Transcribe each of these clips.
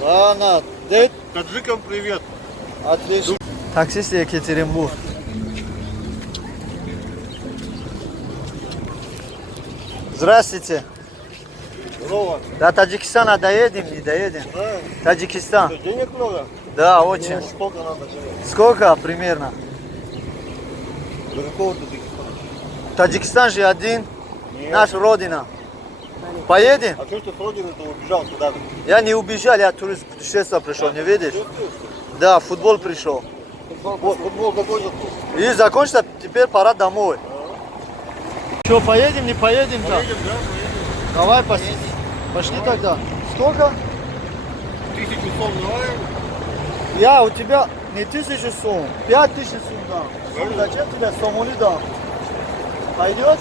Ладно, дед. Таджикам привет. Отлично. Таксист Екатеринбург. Здравствуйте. Здорово. До Таджикистана доедем, не доедем? Да. Таджикистан. Что, денег много? Да, очень. Ну, сколько надо денег? Сколько примерно? До какого Таджикистана? Таджикистан же один, Нет. наша родина. Поедем? А что ж ты с родины-то убежал куда-то? Я не убежал, я турист путешествие пришел, не видишь? Чувствуешь? Да, в футбол пришел. Вот, футбол закончился. И закончится, теперь пора домой. Что, поедем, не поедем-то? Поедем, да, поедем. Давай пошли тогда. Сколько? 1000 сом давай. Я у тебя не 1000 сум, 5000 сум дам. Сум, Правильно. зачем тебе сомоли дам? Пойдет?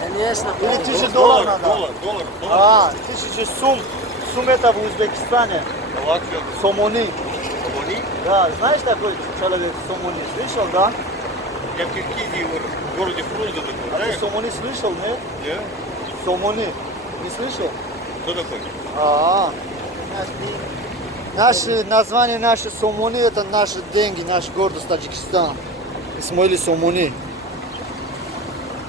Конечно. Или 1000 Доллар, долларов надо? доллар. А, 1000 сум. Сум это в Узбекистане. Латвия. Сомони. Сомони. Да, знаешь такой человек Сомони? Слышал, да? Я в Киргизии вырос. В городе Фрунзе такой, А ты знаешь? Сомони слышал, нет? Где? Сомони. Не слышал? Кто такой? А, наши название наши Сомони это наши деньги, наш гордость Таджикистан. Исмаили Сомони.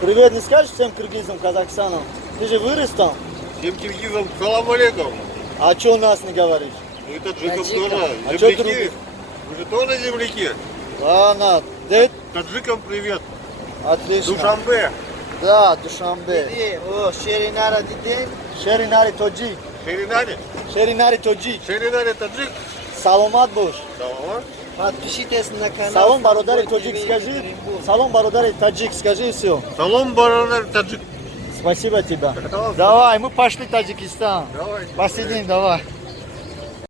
Привет, не скажешь всем киргизам, казахстанам? Ты же вырос там. Всем киргизам салам алейкум. А что нас не говоришь? Ну и таджикам Таджикам. тоже. А чё Земляки. других? Вы же тоже земляки. Ладно, дед. Таджикам привет. Отлично. Душанбе. Да, Душанбе. О, Шеринара дидем. Шеринари Тоджик. Шеринане. Шеринари Тоджик. Шеринане таджик. Саломат буш. Салам. Подпишитесь на канал. Салом Бародари Футбол Тоджик ТВ скажи. Екатеринбург. Салом Бародари Таджик скажи все. Салом баранар таджик. Спасибо тебе. Давай, мы пошли в Таджикистан. Давай. Посидим, давай.